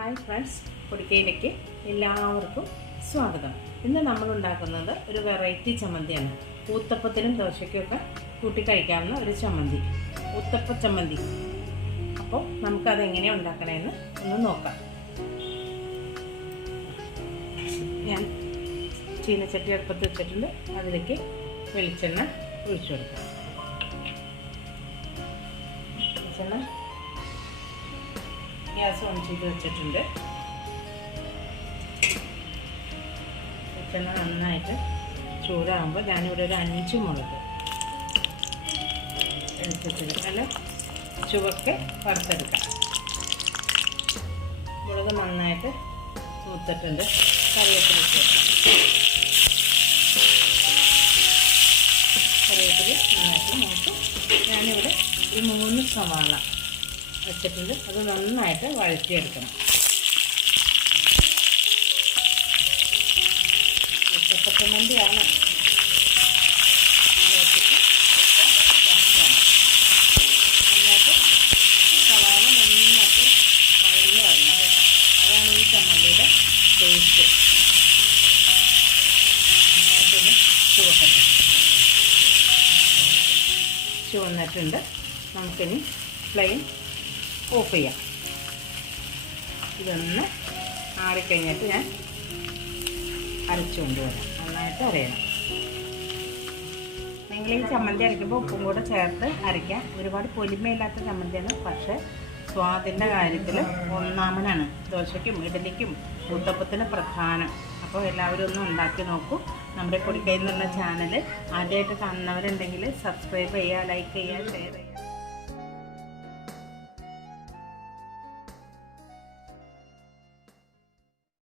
Hi friends പൊടിക്കയിലേക്ക് എല്ലാവർക്കും സ്വാഗതം. ഇന്ന് നമ്മൾ ഉണ്ടാക്കുന്നത് ഒരു വെറൈറ്റി ചമ്മന്തിയാണ്. ഊത്തപ്പത്തിനും ദോശയ്ക്കും ഒക്കെ കൂട്ടി കഴിക്കാവുന്ന ഒരു ചമ്മന്തി. ഊത്തപ്പ ചമ്മന്തി. അപ്പോൾ നമുക്കത് എങ്ങനെയാണ് ഉണ്ടാക്കണമെന്ന് ഒന്ന് നോക്കാം. ഞാൻ ചീനച്ചട്ടി അടുപ്പത്ത് വെച്ചിട്ടുണ്ട്. അതിലേക്ക് വെളിച്ചെണ്ണ ഒഴിച്ചു കൊടുക്കാം. വെളിച്ചെണ്ണ ഗ്യാസ് ഓൺ ചെയ്ത് വെച്ചിട്ടുണ്ട്. വെളിച്ചെണ്ണ നന്നായിട്ട് ചൂടാകുമ്പോൾ ഞാനിവിടെ ഒരു അഞ്ച് മുളക് എടുത്തിട്ടുണ്ട്. നല്ല ചുവക്കെ വറുത്തെടുക്കാം. മുളക് നന്നായിട്ട് മൂത്തിട്ടുണ്ട്. കറിവേപ്പില കറിവേപ്പില നന്നായിട്ട് മൂത്ത്. ഞാനിവിടെ ഒരു മൂന്ന് സവാള വെച്ചിട്ടുണ്ട്. അത് നന്നായിട്ട് വഴറ്റിയെടുക്കണം. ഉച്ചപ്പത്തുമന്തിയാണ്. ചുവന്നിട്ടുണ്ട്. നമുക്കിനി ഫ്ലെയിം ഓഫ് ചെയ്യാം. ഇതൊന്ന് ആറിക്കഴിഞ്ഞിട്ട് ഞാൻ അരച്ചുകൊണ്ട് വരാം. നന്നായിട്ട് അറിയണം നിങ്ങൾ ഈ ചമ്മന്തി അരയ്ക്കുമ്പോൾ ഉപ്പും കൂടെ ചേർത്ത് അരയ്ക്കാം. ഒരുപാട് പൊലിമയില്ലാത്ത ചമ്മന്തിയാണ് പക്ഷേ സ്വാദിന്റെ കാര്യത്തിൽ ഒന്നാമനാണ്. ദോശയ്ക്കും ഇഡലിക്കും ഊത്തപ്പത്തിന് പ്രധാനം. അപ്പോൾ എല്ലാവരും ഒന്ന് ഉണ്ടാക്കി നോക്കൂ. നമ്മുടെ പൊടിക്കൈ എന്നുള്ള ചാനൽ ആദ്യമായിട്ട് കാണുന്നവരുണ്ടെങ്കിൽ സബ്സ്ക്രൈബ് ചെയ്യുക ലൈക്ക് ചെയ്യുക ഷെയർ ചെയ്യുക.